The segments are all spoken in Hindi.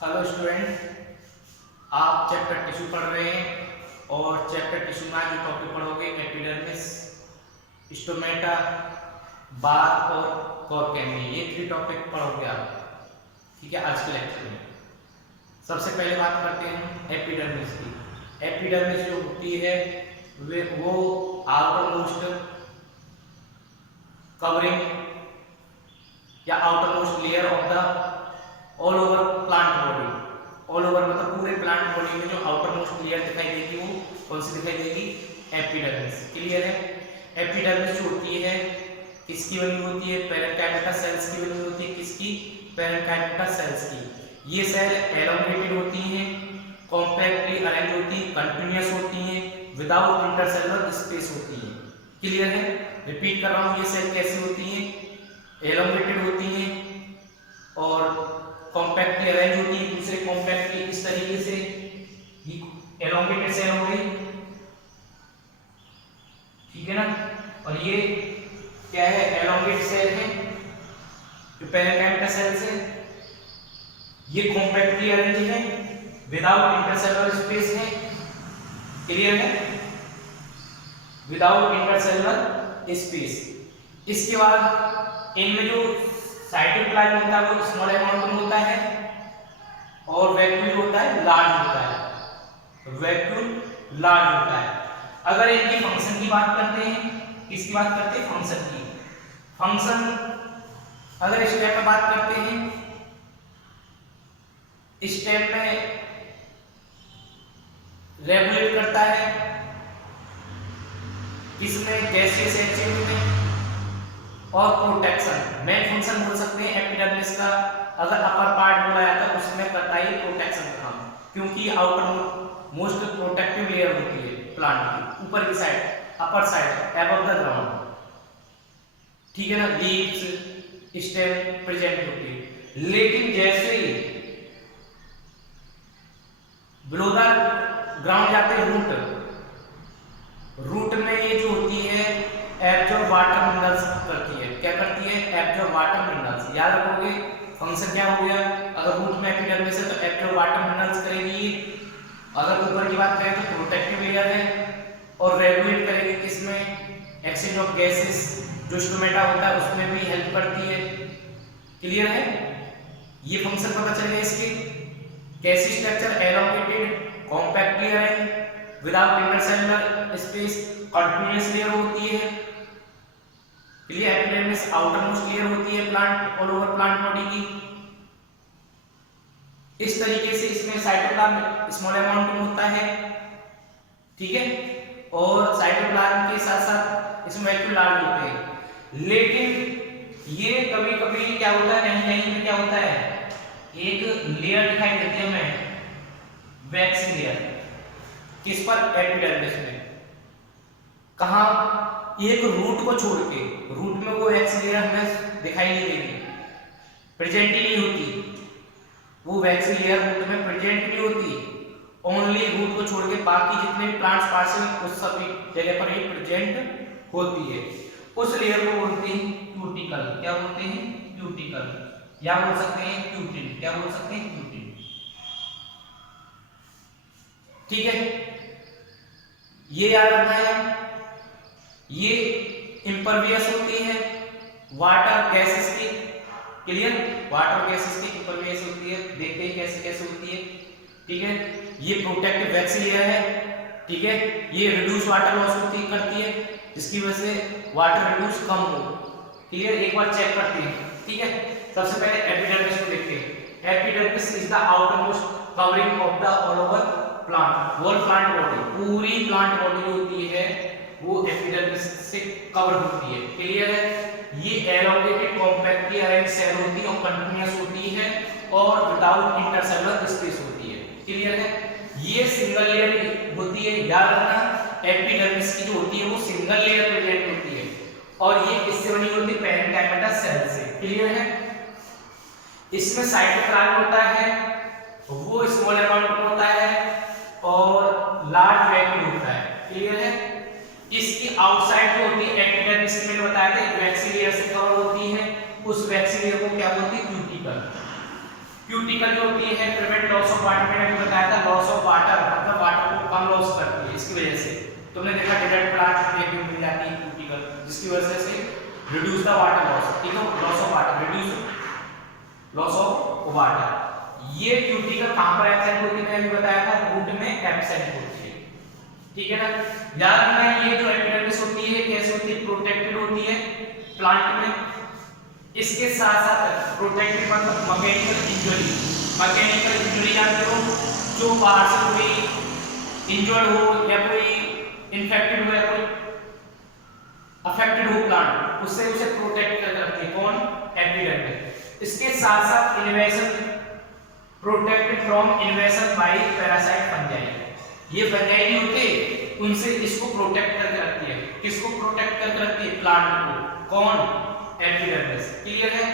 हेलो स्टूडेंट, आप चैप्टर टिश्यू पढ़ रहे हैं और चैप्टर टिश्यू में जो टॉपिक पढ़ोगे एपिडर्मिस, स्टोमेटा, बार्क और कोर्क, ये 3 टॉपिक पढ़ोगे आप। ठीक है, आज के लेक्चर में सबसे पहले बात करते हैं एपिडर्मिस की। एपिडर्मिस जो होती है वो आउटर मोस्ट कवरिंग या outer most layer of the all over plant body. All over मतलब पूरे प्लांट बॉडी में जो आउटर मोस्ट लेयर दिखाई देगी वो कौन सी दिखाई देगी? एपिडर्मिस। क्लियर है? एपिडर्मिस जो होती है किसकी बनी होती है? पैरेन्काइमा सेल्स की बनी होती है। किसकी? पैरेन्काइमा सेल्स की। ये सेल एलोंगेटेड होती हैं, कॉम्पैक्टली अरेंज होती हैं, कंटीन्यूअस होती हैं, विदाउट इंटरसेलुलर स्पेस होती हैं। क्लियर है? रिपीट कर रहा हूं, ये सेल कैसी होती हैं? एलोंगेटेड होती हैं और कॉम्पैक्टली अरेंज होती है, दूसरे कॉम्पैक्टली इस तरीके से एलोंगेटेड सेल हो गई। ठीक है ना? और ये क्या है? एलोंगेटेड सेल है जो पैरेन्काइमा सेल्स है। ये कॉम्पैक्टली अरेंज है, विदाउट इंटरसेलुलर स्पेस है। क्लियर है? Without intercellular space. इसके बाद इनमें जो साइटोप्लाज्म होता है वो स्मॉल अमाउंट में होता है और वैक्यूल होता है लार्ज होता है। वैक्यूल लार्ज होता है। अगर इनकी फंक्शन की बात करते हैं, किसकी बात करते हैं? फंक्शन की। फंक्शन अगर स्टेप में बात करते हैं, स्टेप में रेगुलेट करता है किसमें? गैसियस एक्सचेंज में और प्रोटेक्शन। मेन फंक्शन बोल सकते हैं एपिडर्मिस का। अगर अपर पार्ट बोला जाता है उसमें करता है प्रोटेक्शन का काम, क्योंकि आउटर मोस्ट प्रोटेक्टिव लेयर होती है प्लांट की, ऊपर की side, upper side, above the ground. ठीक है ना? लीव्स, स्टेम प्रेजेंट होती है। लेकिन जैसे ही बिलो द ग्राउंड जाते हैं रूट में ये जो होती है एब्जॉर्ब वाटर मिनरल्स करती है। क्या करती है? Absorb water minerals. याद रखोगे फंक्शन क्या हो गया? अगर रूट में एपिडर्मिस है तो एब्जॉर्ब वाटर मिनरल्स करेगी। अगर ऊपर की बात करें तो प्रोटेक्टिव लेयर है और रेगुलेट करेगी किसमें? एक्सचेंज ऑफ गैसेस जो स्टोमेटा होता है उसमें भी हेल्प करती है। क्लियर है? ये फंक्शन पता चल गया इसके। कैसी structure? Elongated, compactly arrange, without intercellular space, continuous layer होती है। Clear? Epidermis outer most layer होती है plant all over plant body की। इस तरीके से इसमें साइटोप्लाज्म स्मॉल अमाउंट में होता है। ठीक है? और साइटोप्लाज्म के साथ साथ इसमें वैक्यूल लार्ज होते हैं। लेकिन ये कभी कभी क्या होता है, कहीं कहीं में क्या होता है, एक लेयर दिखाई देती है हमें, वैक्सी लेयर। किस पर? एपिडर्मिस में। कहा? एक रूट को छोड़ के। रूट में वो वैक्सी लेयर हमें दिखाई नहीं देगी, प्रेजेंट ही नहीं होती। वो वैक्सी लेयर रूट में प्रेजेंट नहीं होती। ओनली रूट को छोड़ के बाकी जितने भी प्लांट्स पार्ट्स हैं उस सभी जगह पर ये प्रेजेंट होती है। उस लेयर को बोलते हैं क्यूटिकल। क्या बोलते हैं? क्यूटिकल। या बोल सकते हैं क्यूटिन। क्या बोल सकते हैं? क्यूटिन। ठीक है? ये याद रखना है। ये इंपरवियस होती है वाटर गैसेस की। क्लियर? वाटर गैसेस की इंपरवियस होती है। देखते हैं कैसे कैसे होती है। ठीक है? ये प्रोटेक्टिव वैक्सी लेयर है। ठीक है? ये रिड्यूस वाटर लॉस करती है जिसकी वजह से वाटर रिड्यूस कम हो। क्लियर? एक बार चेक करते हैं। ठीक है? सबसे पहले एपिडर्मिस को देखते हैं। Epidermis is the outermost covering of the all over plant. Whole plant body, पूरी प्लांट बॉडी होती है वो एपिडर्मिस से कवर होती है। क्लियर है? ये एलोंगेटेड कॉम्पैक्टली अरेंज सेल होती है और कंटीन्यूअस होती है और विदाउट इंटरसेलुलर स्पेस होती है। क्लियर है? ये सिंगल लेयर होती है। याद रखना एपिडर्मिस की जो होती है वो सिंगल लेयर प्रेजेंट होती है और ये किससे बनी होती है? पैरेन्काइमा सेल से। क्लियर है? इसमें साइटोप्लाज्म होता है, वो स्मॉल अमाउंट में होता है और लार्ज वैक्यूल होता है। क्लियर है? इसकी आउटसाइड जो होती है एपिडर्मिस की, मैंने बताया था वैक्सी लेयर से कवर होती है। उस वैक्सी लेयर को क्या बोलते हैं? क्यूटिकल। क्यूटिकल जो होती है प्रिवेंट लॉस ऑफ वाटर, मैंने अभी बताया था लॉस ऑफ वाटर मतलब वाटर को कम लॉस करती है। इसकी वजह से तुमने देखा डेजर्ट प्लांट में मिल जाती है क्यूटिकल, जिसकी वजह से रिड्यूस द वाटर लॉस, ठीक है, loss of water, reduce loss of water. ये क्यूटिकल कहां पर एब्सेंट होती है, मैंने बताया था रूट में एब्सेंट होती है, ठीक है ना। याद रखना ये जो एपिडर्मिस होती है कैसे होती है, प्रोटेक्टेड होती है प्लांट में। इसके साथ साथ प्रोटेक्टेड मतलब मैकेनिकल इंजरी, मैकेनिकल इंजरी याद करो, जो बाहर से कोई इंजर्ड हो या कोई इन्फेक्टेड हो या कोई अफेक्टेड हो प्लांट, उससे उसे प्रोटेक्ट कर रखती है कौन, एपिडर्मिस। इसके साथ साथ invasion, protected from invasion by parasite fungi. ये फंजाई नहीं होते, उनसे इसको प्रोटेक्ट करके रखती है। किसको प्रोटेक्ट करके रखती है, प्लांट को, कौन, एपिडर्मिस, क्लियर है।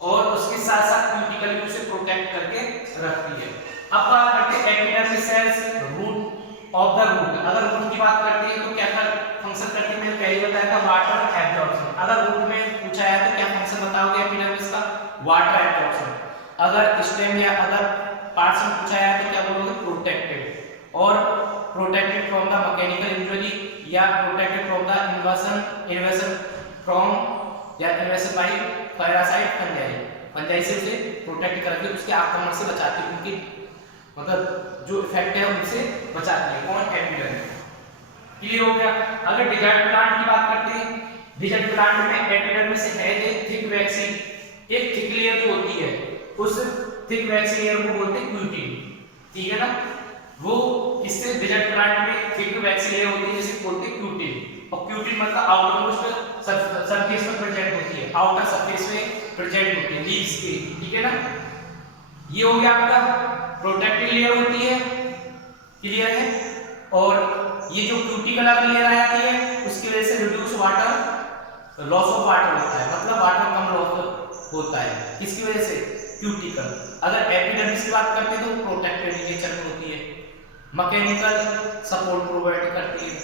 और उसके साथ साथ क्यूटिकल भी उसे प्रोटेक्ट करके रखती है। अब बात करते हैं epidermis cells root of the root. अगर रूट की बात करते हैं तो क्या फंक्शन करती है, मैंने पहले बताया था वाटर एब्जॉर्प्शन। अगर रूट में पूछा है तो क्या फंक्शन बताओगे एपिडर्मिस का, वाटर एब्जॉर्प्शन। अगर स्टेम या अदर पार्ट्स में पूछा है तो क्या बोलोगे, प्रोटेक्टेड। और protected from the mechanical injury या protected from the invasion from या invasion by parasite fungi, fungi से उसे प्रोटेक्ट करके उसके आक्रमण से बचाती है, उनकी मतलब जो इफेक्ट है उनसे बचाती है, कौन, एपिडर्मिस, क्लियर हो गया। अगर डेजर्ट प्लांट की बात करते हैं, डेजर्ट प्लांट में एपिडर्मिस है एक थिक वैक्सी, एक थिक लेयर जो होती है उस थिक वैक्सी लेयर को बोलते हैं क्यूटिन, ठीक है ना। वो इससे डेजर्ट प्लांट में थिक वैक्सी लेयर होती है जिसे बोलते हैं क्यूटिन। और क्यूटिन मतलब आउटर मोस्ट सरफेस में प्रेजेंट होती है, आउटर सरफेस में प्रेजेंट होती है लीव्स की, ठीक है ना। ये हो गया आपका प्रोटेक्टिव लेयर होती है, क्लियर है। और ये जो क्यूटिकल लेयर आ जाती है उसकी वजह से reduce water, loss of water होता है, मतलब वाटर कम लॉस होता है, किसकी वजह से, क्यूटिकल। अगर एपिडर्मिस की बात करते हैं तो प्रोटेक्टेड नेचर में होती है, मैकेनिकल सपोर्ट प्रोवाइड करती है,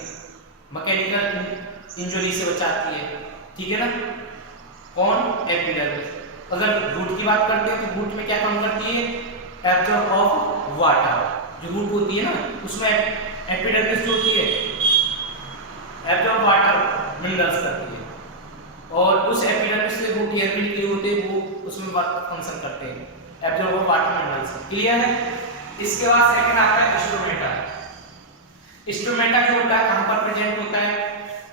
मैकेनिकल इंजरी से बचाती है, ठीक है ना, कौन, एपिडर्मिस। अगर रूट की बात करते हैं तो रूट में क्या काम करती है, एब्जॉर्ब ऑफ वाटर। जो रूट होती है ना उसमें एपिडर्मिस जो होती है एब्जॉर्ब वाटर मिनरल्स करती है, और उस एपिडर्मिस से रूट एयर में निकले होते हैं वो उसमें फंक्शन करते हैं, एब्जॉर्ब वाटर मिनरल्स, क्लियर है। इसके बाद सेकंड आता है स्टोमेटा। स्टोमेटा जो होता है कहां पर प्रेजेंट होता है,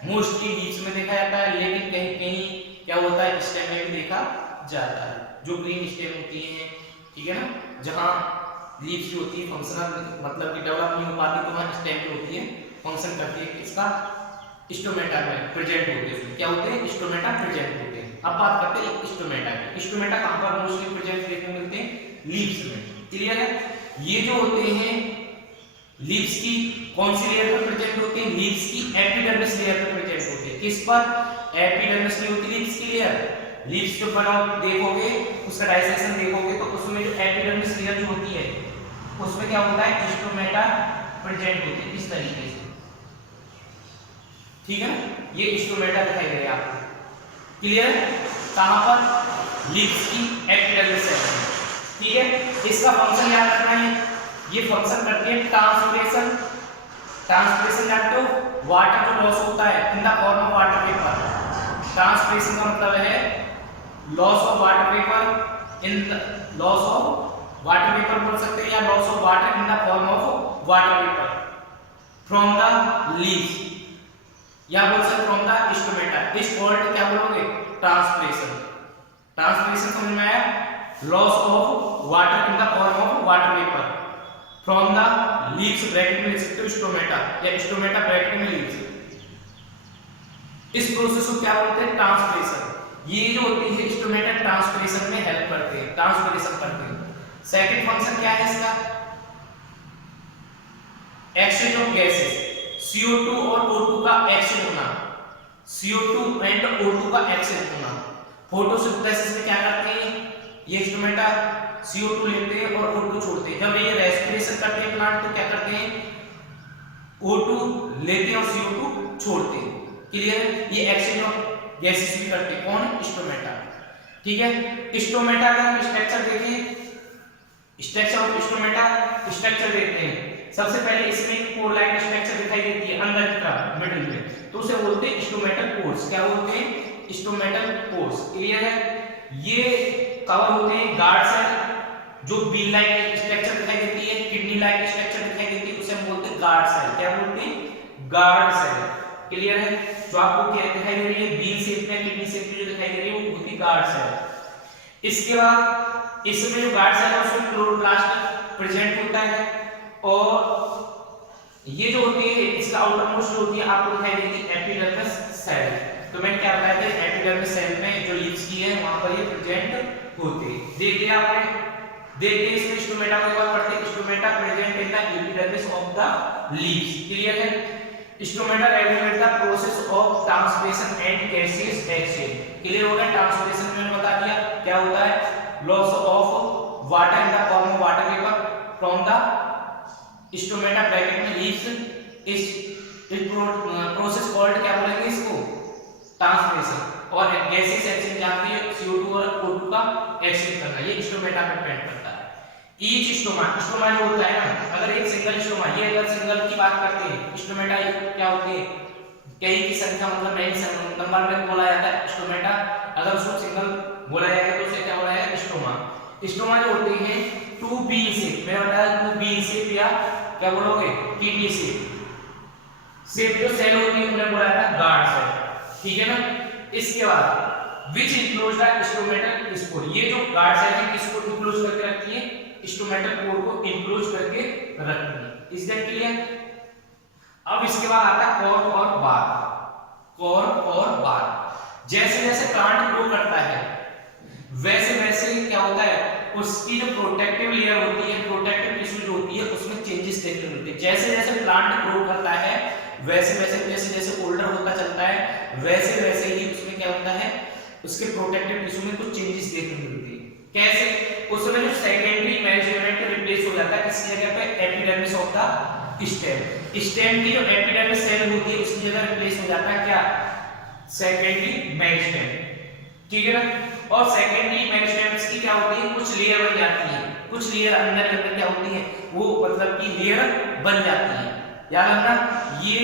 मोस्टली लीव्स में देखा जाता है, लेकिन कहीं कहीं क्या होता है स्टेम में भी देखा जाता है। जो ग्रीन स्टेम होती है, ठीक है ना, जहां लीव्स जो होती है फंक्शनल मतलब कि डेवलप नहीं हो पाती तो वहां स्टेम जो होती है फंक्शन करती है, इसका स्टोमेटा में प्रेजेंट होते हैं। क्या होते हैं, स्टोमेटा प्रेजेंट होते हैं। अब बात करते हैं स्टोमेटा की। स्टोमेटा कहां पर मोस्टली प्रेजेंट देखने मिलते हैं, लीव्स में, क्लियर है। ये जो होते हैं लीव्स की कौन सी लेयर पर प्रेजेंट होते हैं, लीव्स की एपिडर्मिस लेयर पर प्रेजेंट होते हैं। किस पर, एपिडर्मिस में होती है लीव्स की लेयर। लीव्स जो बनाओ देखोगे उसका डाइसेक्शन देखोगे तो उसमें जो एपिडर्मिस लेयर जो होती है उसमें क्या होता है, स्टोमेटा प्रेजेंट होती है इस तरीके से, ठीक है ना। ये स्टोमेटा दिखाई दे रहा है आपको, क्लियर। कहां पर, लीव्स की एपिडर्मिस लेयर, ठीक है। इसका फंक्शन याद रखना है, ये फंक्शन करती है ट्रांसपिरेशन। ट्रांसपिरेशन जानते हो, वाटर जो लॉस होता है इन the form of water vapour. Transpiration का मतलब है loss of water vapour in the loss of water vapour बोल सकते हैं, या loss of water in the form of water vapour from the leaves, या बोल सकते फ्रॉम द स्टोमेटा। इस कॉल्ड क्या बोलोगे, ट्रांसपिरेशन। ट्रांसपिरेशन समझ में आया, loss of water in the form of water vapour from the leaves, bracket में लिख सकते हो स्टोमेटा, या स्टोमेटा ब्रैकेट में लीव्स। इस प्रोसेस को क्या बोलते हैं, ट्रांसपिरेशन। ये जो होती है स्टोमेटा ट्रांसपिरेशन में हेल्प करते हैं, ट्रांसपिरेशन करते हैं। सेकंड फंक्शन क्या है इसका, एक्सचेंज ऑफ गैसेस, CO2 और O2 का एक्सचेंज होना, CO2 एंड O2 का एक्सचेंज होना। फोटोसिंथेसिस में क्या करते हैं ये स्टोमेटा, CO2 लेते हैं और O2 छोड़ते हैं। जब ये रेस्पिरेशन करते हैं प्लांट तो क्या करते हैं, O2 लेते हैं और CO2 छोड़ते हैं, क्लियर है। ये एक्सचेंज ऑफ गैसेस भी करते हैं, कौन, स्टोमेटा। ठीक है। स्टोमेटा का हम स्ट्रक्चर देखें, स्ट्रक्चर ऑफ स्टोमेटा स्ट्रक्चर देखते हैं। सबसे पहले इसमें पोर लाइक स्ट्रक्चर दिखाई देती है अंदर की तरफ मिडिल में, तो उसे बोलते हैं स्टोमेटल पोर्स। क्या बोलते हैं? Stomatal pores. क्लियर है? ये कवर होते हैं गार्ड सेल, जो बीन लाइक स्ट्रक्चर दिखाई देती है, किडनी लाइक स्ट्रक्चर दिखाई देती है, उसे हम बोलते हैं गार्ड सेल। क्या बोलते हैं? Guard cell. क्लियर है? जो आपको क्या दिखाई दे रही है बीन शेप में, किडनी शेप में जो दिखाई दे रही है वो होती है गार्ड सेल। इसके बाद इसमें जो गार्ड सेल है उसमें क्लोरोप्लास्ट प्रेजेंट होता है, और ये जो होती है इसका आउटर मोस्ट जो होती है आपको दिखाई देती है एपिडर्मिस सेल। तो मैंने क्या बताया था, एपिडर्मिस सेल में जो लीव्स की है वहां पर ये प्रेजेंट होते हैं। देख लिया आपने? देखिए इसमें स्टोमेटा को एक बार पढ़ते हैं। Stomata present in the epidermis of the leaves. Clear है? Stomata regulate the process of transpiration and gases exchange. Clear हो गया? ट्रांसपिरेशन मैंने बता दिया क्या होता है, loss of water in the form of water vapour from the stomata bracket में लीव्स। इस प्रोसेस कॉल्ड क्या बोलेंगे इसको? ट्रांसपिरेशन। और गैसेस एक्सचेंज जानते हैं CO2 और O2 का एक्सचेंज करना, ये स्टोमेटा पे डिपेंड करता है। ईच स्टोमा, स्टोमा जो होता है ना, अगर एक सिंगल स्टोमा, ये अगर सिंगल की बात करते हैं, स्टोमेटा क्या होती है कई की संख्या, मतलब नई नंबर में बोला जाता है स्टोमेटा। अगर उसको सिंगल बोला जाएगा तो उसे क्या बोला जाएगा? स्टोमा। स्टोमा जो होती है 2 बीन शेप, मैं बताया 2 बीन शेप या क्या बोलोगे किडनी शेप जो सेल होती है उन्हें बोला जाता है गार्ड सेल। ठीक है ना? इसके बाद विच इनक्लोज द स्टोमेटल स्पोर, ये जो गार्ड सेल है किसको इनक्लोज करके रखती है? स्टोमेटल पोर को इनक्लोज करके रखती है। Is that clear? अब इसके बाद आता है कॉर्क और बार्क। कॉर्क और बार्क, जैसे जैसे प्लांट ग्रो करता है वैसे वैसे क्या होता है, उसकी जो प्रोटेक्टिव लेयर होती है, प्रोटेक्टिव टिश्यू जो होती है उसमें चेंजेस देखने को मिलते हैं। जैसे जैसे प्लांट ग्रो करता है वैसे वैसे, जैसे जैसे ओल्डर होता चलता है वैसे वैसे ही उसमें क्या होता है, उसके प्रोटेक्टिव टिश्यू में कुछ चेंजेस देखने को मिलते हैं। कैसे? उसमें जो सेकेंडरी मेरिस्टेम रिप्लेस हो जाता है किसकी जगह पे? Epidermis of the stem. Stem की जो एपिडर्मिस सेल होती है उसकी जगह रिप्लेस हो जाता है क्या? Secondary meristem. ठीक है ना? और सेकेंडरी मेरिस्टेम्स की क्या होती है, कुछ लेयर बन जाती है, कुछ लेयर अंदर के अंदर क्या होती है वो मतलब कि लेयर बन जाती है। याद रखना, ये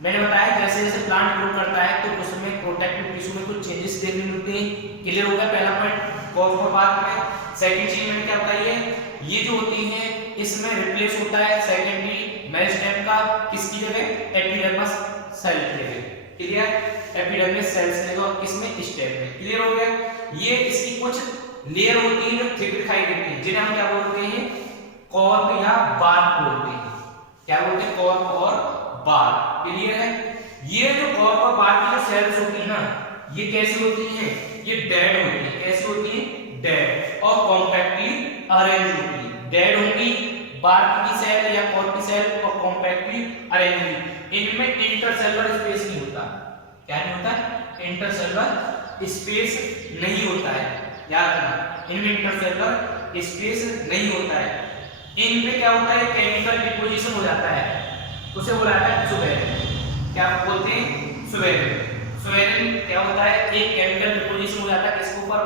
मैंने बताया जैसे जैसे प्लांट ग्रो करता है तो उसमें प्रोटेक्टिव टिश्यू में कुछ चेंजेस देखने मिलते हैं। क्लियर हो गया पहला पॉइंट कॉर्क और बार्क में। सेकंड चीज मैंने क्या बताई है, ये जो होती है इसमें रिप्लेस होता है सेकेंडरी मेरिस्टेम का किसकी जगह? एपिडर्मिस सेल की जगह। क्लियर? एपिडर्मिस सेल्स लेगा किसमें? स्टेम में। क्लियर हो गया? ये इसकी कुछ लेयर होती है जो थिक दिखाई देती है, जिन्हें हम क्या बोलते हैं? कॉर्क या बार्क बोलते हैं। क्या बोलते हैं? कॉर्क और बार्क। क्लियर है? ये जो कॉर्क और बार्क की जो सेल्स होती है ना, ये कैसी होती हैं? ये डेड होती है। कैसी होती है? डेड और कॉम्पैक्टली अरेंज होती है। डेड होंगी बार्क की सेल या कॉर्क की सेल, और कॉम्पैक्टली अरेंज होगी। इनमें इंटरसेलुलर स्पेस नहीं होता। क्या नहीं होता? इंटरसेलुलर स्पेस नहीं होता है। याद रखना, इनमें इंटरसेलुलर स्पेस नहीं होता है। इनमें क्या होता है? केमिकल डिपोजिशन हो जाता है, उसे बोला जाता है सुबेरिन। क्या बोलते हैं? सुबेरिन। सुबेरिन क्या होता है? एक केमिकल डिपोजिशन हो जाता है किसके ऊपर?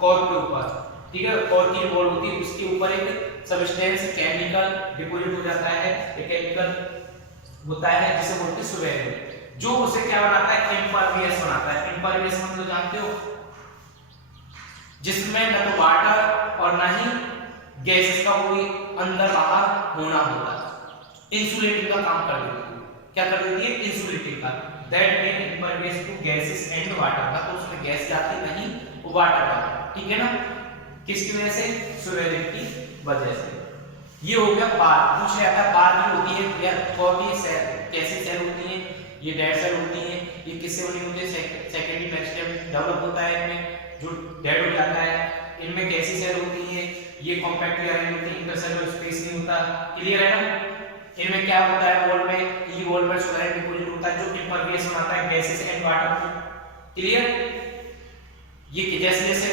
कॉर्क के ऊपर। ठीक है? कॉर्क की बॉल होती है उसके ऊपर एक सब्सटेंस केमिकल डिपोजिट हो जाता है, एक केमिकल होता है जिसे बोलते हैं सुबेरिन, जो उसे क्या बनाता है? इम्परवियस बनाता है। इम्परवियस मतलब जानते हो? जिसमें न तो वाटर और ना ही गैसेस का कोई अंदर बाहर होना होता है। इंसुलेटिंग का काम कर देती है। क्या कर देती है? इंसुलेटिंग का। That make impervious to gases and water, ना तो उसमें गैस जाती नहीं वाटर का। ठीक है ना? किसकी वजह से? सुबेरिन की वजह से। ये हो गया बार्क। पूछ रहा था बार्क जो होती है कौन सी सेल, कैसी सेल होती है? ये डेड सेल होती है। ये किससे बनी होती है? सेकेंडरी मेरिस्टेम डेवलप होता है इनमें, जो डेड हो जाता है। इनमें कैसी सेल होती है? ये कॉम्पैक्टली अरेंज होती है, इंटरसेलुलर स्पेस नहीं होता। क्लियर है ना? इनमें क्या होता है? वॉल में ई वॉल में सुबेरिन डिपोजिट होता है जो इम्परवियस बनाता है गैसेस एंड वाटर। क्लियर? ये जैसे जैसे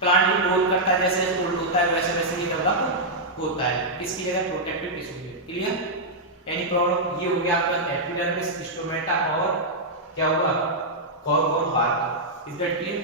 प्लांट ग्रोथ करता है, जैसे जैसे ओल्ड होता है वैसे वैसे ही डेवलप होता है। किसकी जगह? प्रोटेक्टिव टिश्यू की। क्लियर? Any problem? ये हो गया आपका एपिडर्मिस, स्टोमेटा और क्या हुआ? कॉर्क और बार्क। Is that clear?